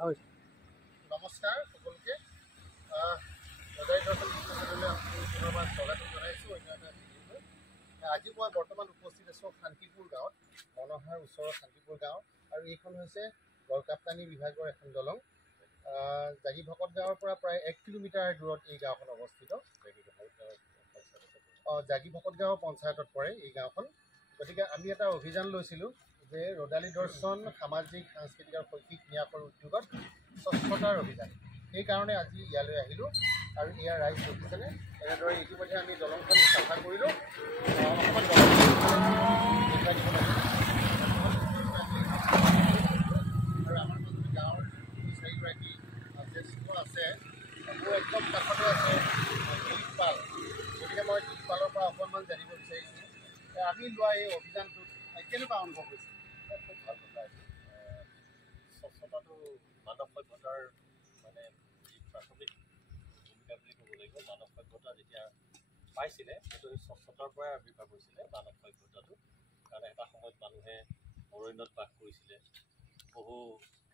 হয়। নমস্কাৰ সকলোকে। সদায় দৰ্শন পুনৰবাৰ স্বাগতম জনাইছোঁ অন্য এটা ভিডিঅ'লৈ। আজি মই বৰ্তমান উপস্থিত আছোঁ শান্তিপুৰ গাঁৱত, মনহাৰ ওচৰৰ শান্তিপুৰ গাঁও, আৰু এইখন হৈছে গড়কাপ্তানি বিভাগৰ এখন দলং। জাগি ভকত গাঁৱৰ পৰা প্ৰায় 1 কিলোমিটাৰ দূৰত এই গাঁওখন অৱস্থিত। জাগি ভকত গাঁও পঞ্চায়তত পৰে এই গাঁওখন। গতিকে আমি এটা অভিযান লৈছিলোঁ যে ৰদালি দৰ্শন সামাজিক সাংস্কৃতিক আৰু শৈক্ষিক ন্যাসৰ উদ্যোগত স্বচ্ছতাৰ অভিযান। সেইকাৰণে আজি ইয়ালৈ আহিলোঁ আৰু ইয়াৰ ৰাইজ দেখিছেনে এনেদৰে ইতিমধ্যে আমি দলংখন চাফা কৰিলোঁ। অকণমান দেখুৱাই দিব লাগে। আৰু আমাৰ মাজতে গাঁৱৰ 2-4গৰাকী জ্যেষ্ঠ আছে, মোৰ একদম কাষতে আছে দিলীপ পাল। গতিকে মই দিলীপ পালৰ পৰা অকণমান জানিব বিচাৰিছোঁ আমি লোৱা এই অভিযানটোত কেনেকুৱা অনুভৱ হৈছে? খুব ভাল কথা আছে। স্বচ্ছতাটো মানৱ সভ্যতাৰ মানে যি প্ৰাথমিক ভূমিকা বুলি ক'ব লাগিব। মানৱ সভ্যতা যেতিয়া পাইছিলে সেইটো সেই স্বচ্ছতাৰ পৰাই আৱিৰ্ভাৱ হৈছিলে মানৱ সভ্যতাটো। কাৰণ এটা সময়ত মানুহে অৰণ্যত বাস কৰিছিলে, বহু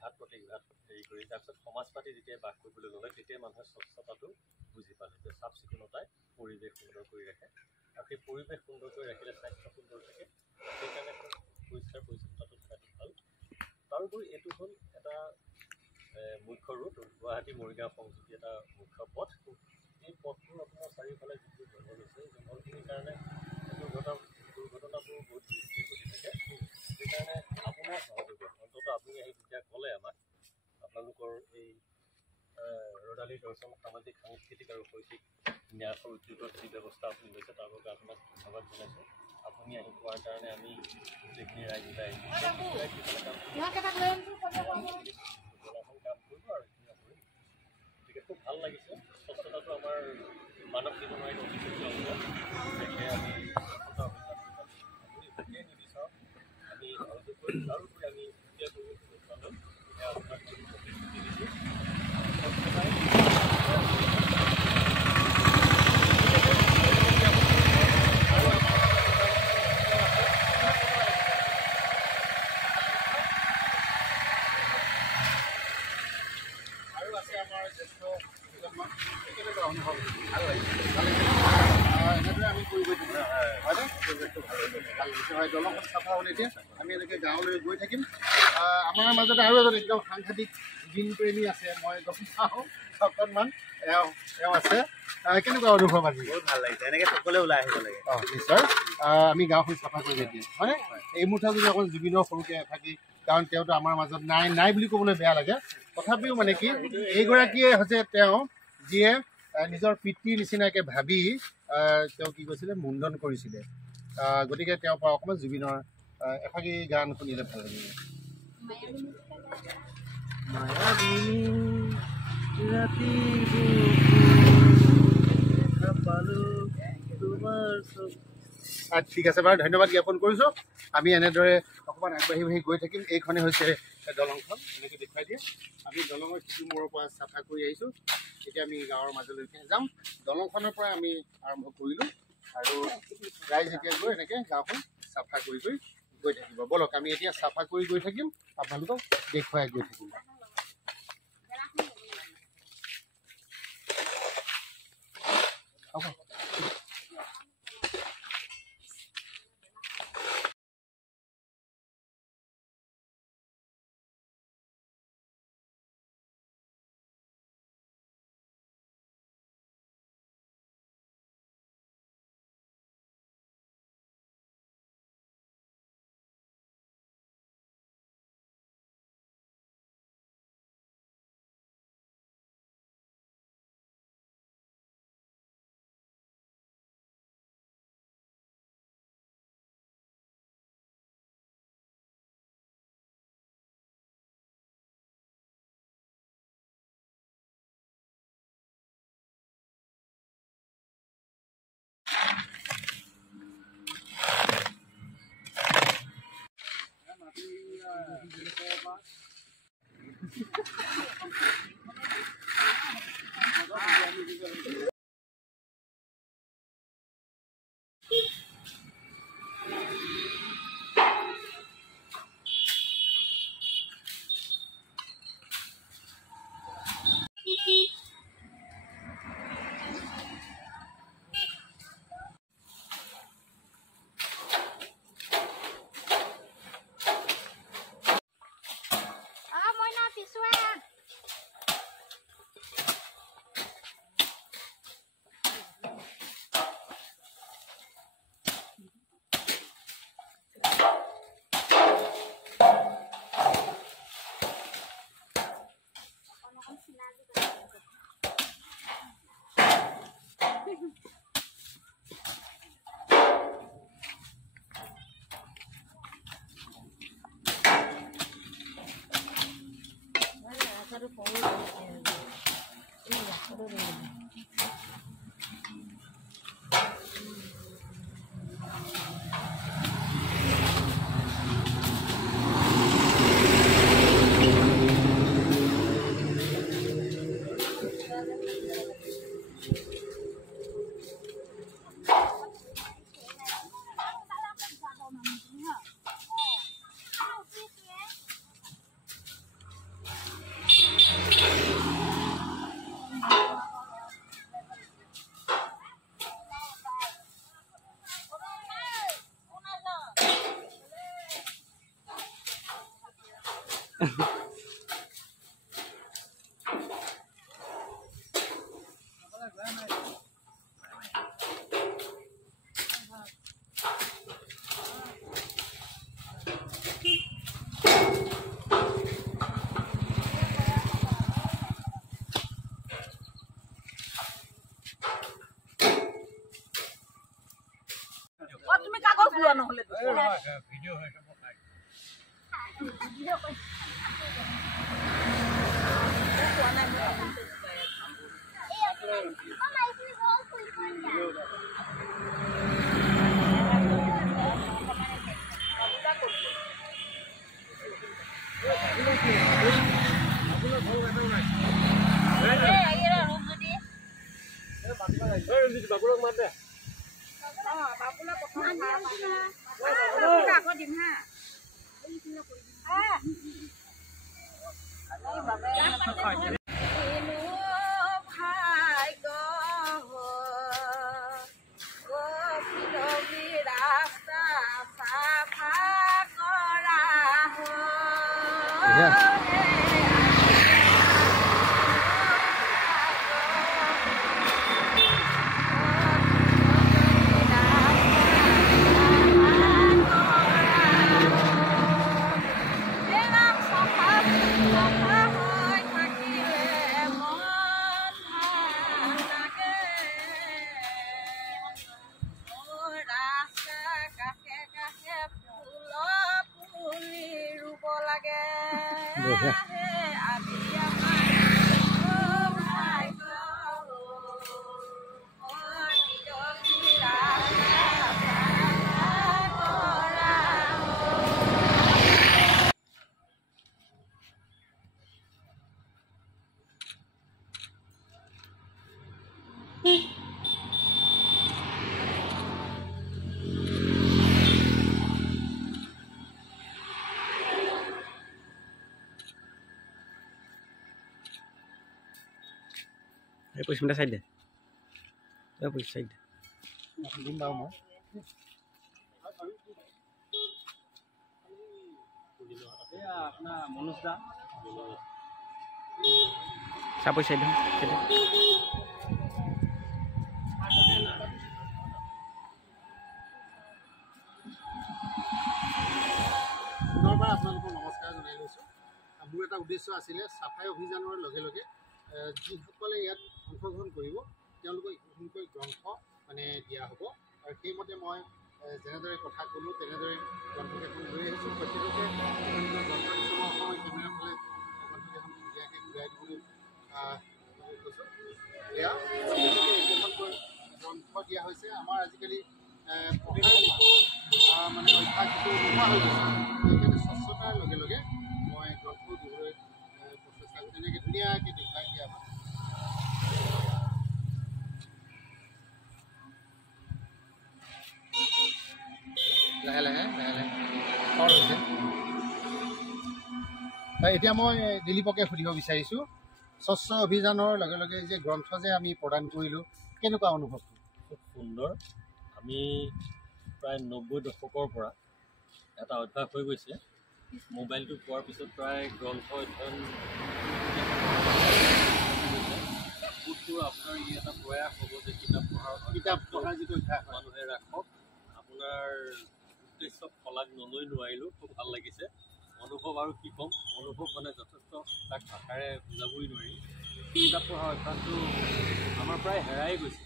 ঘাত প্ৰতিঘাত কৰি তাৰপিছত সমাজ পাতি যেতিয়া বাস কৰিবলৈ ল'লে তেতিয়া মানুহে স্বচ্ছতাটো বুজি পালে যে চাফ চিকুণতাই পৰিৱেশ সুন্দৰ কৰি ৰাখে, আৰু সেই পৰিৱেশ সুন্দৰ কৰি ৰাখিলে স্বাস্থ্য সুন্দৰ থাকে। সেইকাৰণে পৰিষ্কাৰ পৰিচ্ছন্নতাটো থকাটো ভাল। তাৰোপৰি এইটো হ'ল এটা মুখ্য ৰোড, গুৱাহাটী মৰিগাঁও সংযোগী এটা মুখ্য পথ। এই পথটোৰ আপোনাৰ চাৰিওফালে যিটো জংঘল হৈছে, এই জংঘলখিনিৰ কাৰণে দুৰ্ঘটনাবোৰ বহুত বেছি ঘটি থাকে। সেইকাৰণে আপোনাৰ সহযোগত অন্ততঃ আপুনি আহি যেতিয়া ক'লে আমাক আপোনালোকৰ এই ৰদালি দৰ্শন সামাজিক সাংস্কৃতিক আৰু শৈক্ষিক ন্যাসৰ উদ্যোগত যি ব্যৱস্থা আপুনি লৈছে তাৰ বাবে আপোনাক ধন্যবাদ জনাইছোঁ। আপুনি আহি পোৱাৰ কাৰণে আমি গোটেইখিনি ৰাইজ ওলাই কাম কৰিব আৰু এইখিনি নকৰিম। গতিকে খুব ভাল লাগিছে। স্বচ্ছতাটো আমাৰ মানৱ জীৱনৰ এক অবিচ্ছেদ্য অংগ। গতিকে আমি স্বচ্ছতা অভিযানটো নিবিচাৰোঁ, আমি সহযোগ কৰিম। তাৰোপৰি আমি সুকীয়া পৰিৱেশ লৈ আপোনাক প্ৰতিশ্ৰুতি দিছোঁ। আৰু আছে আমাৰ জ্যেষ্ঠ কেইজনমান। কেনেকুৱা অনুভৱ? ভাল লাগিছে, এনেদৰে আমি কৰিব থাকিম হয়নে? পৰিৱেশটো ভাল লাগিছে হয়। দলংখন চাফা হ'ল, এতিয়া আমি এনেকৈ গাঁৱলৈ গৈ থাকিম। আমাৰ মাজতে আৰু এজন একদম সাংঘাতিক দিনপ্ৰেমী আছে, মই গম পাওঁ অকণমান। এওঁ আছে। কেনেকুৱা অনুভৱ আজি? বহুত ভাল লাগিছে, এনেকৈ সকলোৱে ওলাই আহিব লাগে। নিশ্চয়। আমি গাঁওখন চাফা কৰি দিম হয়নে? এই মুঠা যদি অকণ জুবিনৰ সৰুকৈ থাকি, কাৰণ তেওঁতো আমাৰ মাজত নাই বুলি ক'বলৈ বেয়া লাগে। তথাপিও মানে কি, এইগৰাকীয়ে হৈছে তেওঁ যিয়ে নিজৰ পিতৃৰ নিচিনাকৈ ভাবি তেওঁ কি কৈছিলে, মুণ্ডন কৰিছিলে। গতিকে তেওঁৰ পৰা অকণমান জুবিনৰ এফাকি গান শুনিলে ভাল লাগিব। ঠিক আছে বাৰু, ধন্যবাদ জ্ঞাপন কৰিছোঁ। আমি এনেদৰে অকণমান আগবাঢ়ি গৈ থাকিম। এইখনে হৈছে দলংখন, এনেকৈ দেখুৱাই দিয়ে। আমি দলঙৰ সিটো মূৰৰ পৰা চাফা কৰি আহিছোঁ। এতিয়া আমি গাঁৱৰ মাজলৈকে যাম। দলংখনৰ পৰা আমি আৰম্ভ কৰিলোঁ আৰু ৰাইজ এতিয়া গৈ এনেকৈ গাঁওখন চাফা কৰি গৈ থাকিব। ব'লক আমি এতিয়া চাফা কৰি গৈ থাকিম, আপোনালোকক দেখুৱাই গৈ থাকিম। হ'ব। তুমি কাগজ লোৱা নহলে ভিডিঅ' হয় সব খাই বাবুলক মাত দে বাবুলা প্ৰথম আকৌ দিম হা এই পইচাটা চাই দে এই পইচা চাই দে দিম বাৰু মই আপোনাৰ মনোজ দা চা পইচা দিম পুনৰবাৰ আপোনালোকক নমস্কাৰ জনাই লৈছোঁ মোৰ এটা উদ্দেশ্য আছিলে চাফাই অভিযানৰ লগে লগে যিসকলে ইয়াত অংশগ্ৰহণ কৰিব তেওঁলোকক ইখনকৈ গ্ৰন্থ মানে দিয়া হ'ব আৰু সেইমতে মই যেনেদৰে কথা ক'লোঁ তেনেদৰে গ্ৰন্থকেইখন লৈ আহিছোঁ প্ৰত্যেককে গ্ৰন্থ কিছুমান সময় কেমেৰা ফালে গ্ৰন্থকেইখন ধুনীয়াকৈ ঘূৰাই দিবলৈ কৈছোঁ এয়া এইকেইখনকৈ গ্ৰন্থ দিয়া হৈছে আমাৰ আজিকালি মানে অভ্যাস যিটো নোহোৱা হৈ গৈছে সেইকাৰণে স্বচ্ছতাৰ লগে লগে মই গ্ৰন্থ দিবলৈ প্ৰচেষ্টা কৰোঁ তেনেকৈ ধুনীয়াকৈ দেখুৱাই দিয়া হয় লাহে লাহে খৰ হৈছে এতিয়া মই দিলীপকে সুধিব বিচাৰিছোঁ স্বচ্ছ অভিযানৰ লগে লগে যে গ্ৰন্থ যে আমি প্ৰদান কৰিলোঁ কেনেকুৱা অনুভৱ খুব সুন্দৰ আমি প্ৰায় 90 দশকৰ পৰা এটা অভ্যাস হৈ গৈছে মোবাইলটো পোৱাৰ পিছত প্ৰায় গ্ৰন্থ অধ্যয়ন বোধকৰোঁ আপোনাৰ ই এটা প্ৰয়াস হ'ব যে কিতাপ পঢ়াৰ যিটো অভ্যাস মানুহে ৰাখক আপোনাৰ উদ্দেশ্য শলাগ নলৈ নোৱাৰিলোঁ খুব ভাল লাগিছে অনুভৱ আৰু কি ক'ম অনুভৱ মানে যথেষ্ট তাক ভাষাৰে বুজাবই নোৱাৰি কিতাপ পঢ়াৰ অভ্যাসটো আমাৰ প্ৰায় হেৰাই গৈছে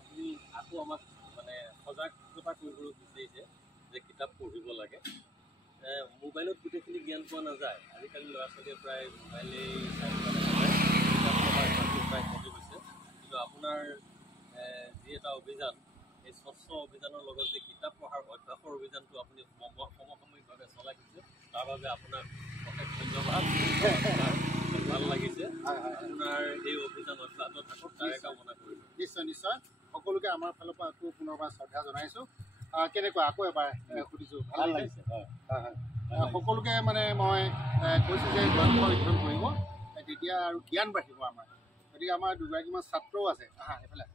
আপুনি আকৌ আমাক মানে সজাগতা কৰিবলৈ বিচাৰিছে যে কিতাপ পঢ়িব লাগে মোবাইলত গোটেইখিনি জ্ঞান পোৱা নাযায় আজিকালি ল'ৰা ছোৱালীয়ে প্ৰায় মোবাইলেই চাই কিতাপ পঢ়াৰ অভ্যাসটো প্ৰায় কমি গৈছে আপোনাৰ যি এটা অভিযান এই স্বচ্ছ অভিযানৰ লগত যে কিতাপ পঢ়াৰ অভ্যাসৰ অভিযানটো আপুনি সমসাময়িকভাৱে চলাইছে তাৰ বাবে আপোনাক অশেষ ধন্যবাদ। ভাল লাগিছে। আপোনাৰ এই অভিযান অব্যাহত থাকক তাৰে কামনা কৰিলোঁ। নিশ্চয় নিশ্চয় সকলোকে আমাৰ ফালৰ পৰা আকৌ পুনৰবাৰ শ্ৰদ্ধা জনাইছোঁ। কেনেকুৱা আকৌ এবাৰ সুধিছোঁ, ভাল লাগিছে? হয় হয়। সকলোকে মানে মই কৈছোঁ যে গ্ৰন্থ অধ্যয়ন কৰিব, তেতিয়া আৰু জ্ঞান বাঢ়িব আমাৰ। গতিকে আমাৰ দুগৰাকীমান ছাত্ৰও আছে। এইফালে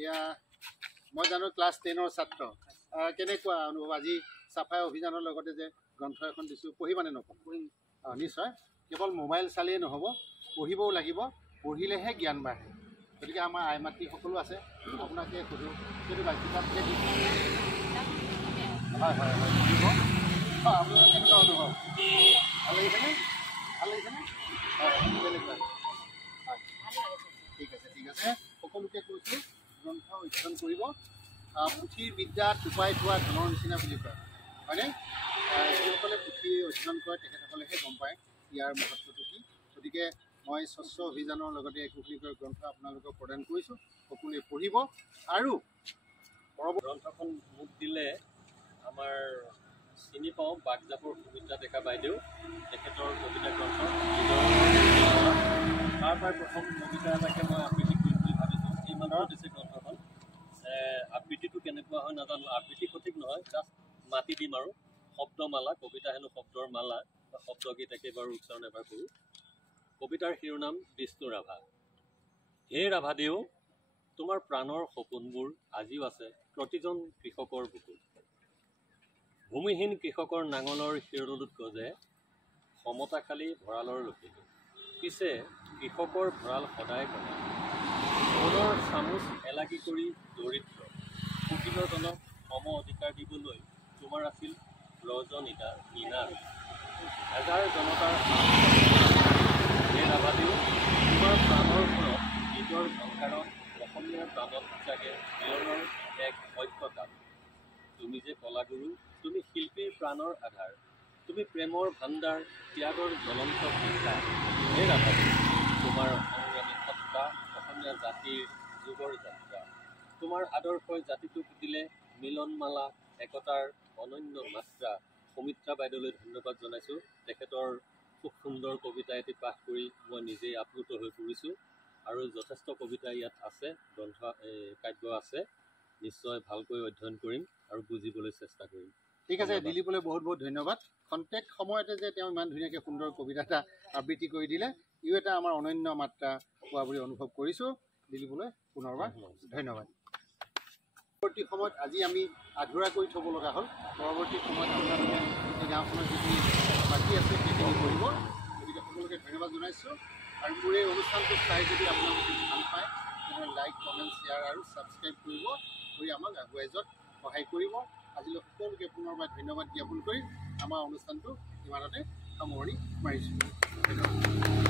এয়া মই জানো ক্লাছ 10ৰ ছাত্ৰ। কেনেকুৱা অনুভৱ আজি চাফাই অভিযানৰ লগতে যে গ্ৰন্থ এখন দিছোঁ, পঢ়িবানে নপঢ়িম? নিশ্চয়। কেৱল মোবাইল চালেই নহ'ব, পঢ়িবও লাগিব। পঢ়িলেহে জ্ঞান বাঢ়ে। গতিকে আমাৰ আই মাতৃ সকলো আছে, আপোনাকে সোধোঁ কেনেকুৱা কিতাপ যে দিছোঁ? হয় হয় হয় পঢ়িব। আপোনাৰ কেনেকুৱা অনুভৱ? ভাল লাগিছেনে? ভাল লাগিছেনে? হয় কেনেকুৱা? হয় ঠিক আছে ঠিক আছে। সকলোকে কৈছোঁ গ্ৰন্থ অধ্যয়ন কৰিব। পুথিৰ বিদ্যা টোপাই থোৱা ধনৰ নিচিনা বুলি কয়, হয়নে? যিসকলে পুথি অধ্যয়ন কৰে তেখেতসকলেহে গম পায় ইয়াৰ মহত্বটো কি। গতিকে মই স্বচ্ছ অভিযানৰ লগতে একোখনিকৰ গ্ৰন্থ আপোনালোকক প্ৰদান কৰিছোঁ। সকলোৱে পঢ়িব আৰু গ্ৰন্থখন মোক দিলে আমাৰ চিনি পাওঁ বাগজাপুৰ সুমিত্ৰা ডেকা বাইদেউ, তেখেতৰ কবিতা গ্ৰন্থ তাৰ পৰাই প্ৰথম কবিতা এটাকে মই আবৃত্তি কৰিম বুলি ভাবিছোঁ। এই মাত্ৰ দিছে গ্ৰন্থখন। আবৃত্তিটো কেনেকুৱা হয় নাজানো, আবৃত্তি সঠিক নহয়, জাষ্ট মাতি দিম আৰু শব্দমালা। কবিতা হেনো শব্দৰ মালা, শব্দকেইটাকে বাৰু উচ্চাৰণ এবাৰ কৰোঁ। কবিতাৰ শিৰোনাম বিষ্ণু ৰাভা। হে ৰাভাদেউ, তোমাৰ প্ৰাণৰ সপোনবোৰ আজিও আছে প্ৰতিজন কৃষকৰ বুকুত। ভূমিহীন কৃষকৰ নাঙলৰ শিৰডালত গজে সমতাশালী ভঁৰালৰ লখিলো। পিছে কৃষকৰ ভঁৰাল সদায় কমে, সোণৰ চামুচ এলাগি কৰি দৰিদ্ৰ কুটিলজনক সম অধিকাৰ দিবলৈ তোমাৰ আছিল ৰজনীতা ইনাৰ। হাজাৰ জনতাৰ হে ৰাভাদেউ, তোমাৰ প্ৰাণৰ ঘৰত নিজৰ সংসাৰত অসমীয়াৰ প্ৰাণত জাগে মিলনৰ এক ঐক্যতা। তুমি যে কলাগুৰু, তুমি শিল্পীৰ প্ৰাণৰ আধাৰ, তুমি প্ৰেমৰ ভাণ্ডাৰ, ত্যাগৰ জ্বলন্ত শিক্ষা। হে ৰাভাদেউ, তোমাৰ সংগ্ৰামী সত্তা অসমীয়া জাতিৰ যুগৰ যাত্ৰা। তোমাৰ আদৰ্শই জাতিটোক দিলে মিলনমালা, একতাৰ অনন্য মাত্ৰা। সুমিত্ৰা বাইদেউলৈ ধন্যবাদ জনাইছোঁ। তেখেতৰ খুব সুন্দৰ কবিতা এটি পাঠ কৰি মই নিজেই আপ্লুত হৈ পৰিছোঁ আৰু যথেষ্ট কবিতা ইয়াত আছে, গ্ৰন্থ কাব্য আছে। নিশ্চয় ভালকৈ অধ্যয়ন কৰিম আৰু বুজিবলৈ চেষ্টা কৰিম। ঠিক আছে, দিলীপলৈ বহুত বহুত ধন্যবাদ। খন্তেক সময়তে যে তেওঁ ইমান ধুনীয়াকৈ সুন্দৰ কবিতা এটা আবৃত্তি কৰি দিলে, ইও এটা আমাৰ অনন্য মাত্ৰা পোৱা বুলি অনুভৱ কৰিছোঁ। দিলীপলৈ পুনৰবাৰ ধন্যবাদ। পৰৱৰ্তী সময়ত আজি আমি আধৰুৱা কৰি থ'ব লগা হ'ল। পৰৱৰ্তী সময়ত আপোনালোকে এই গাঁওখনত যিখিনি বাকী আছে সেইখিনি কৰিব। গতিকে সকলোকে ধন্যবাদ জনাইছোঁ। আৰু মোৰ এই অনুষ্ঠানটো চাই যদি আপোনালোকে ভাল পায় তেনেহ'লে লাইক, কমেণ্ট, শ্বেয়াৰ আৰু ছাবস্ক্ৰাইব কৰিব, কৰি আমাক আগুৱাই যোৱাত সহায় কৰিব। আজিলৈ সকলোকে পুনৰবাৰ ধন্যবাদ জ্ঞাপন কৰি আমাৰ অনুষ্ঠানটো ইমানতে সামৰণি মাৰিছোঁ। ধন্যবাদ।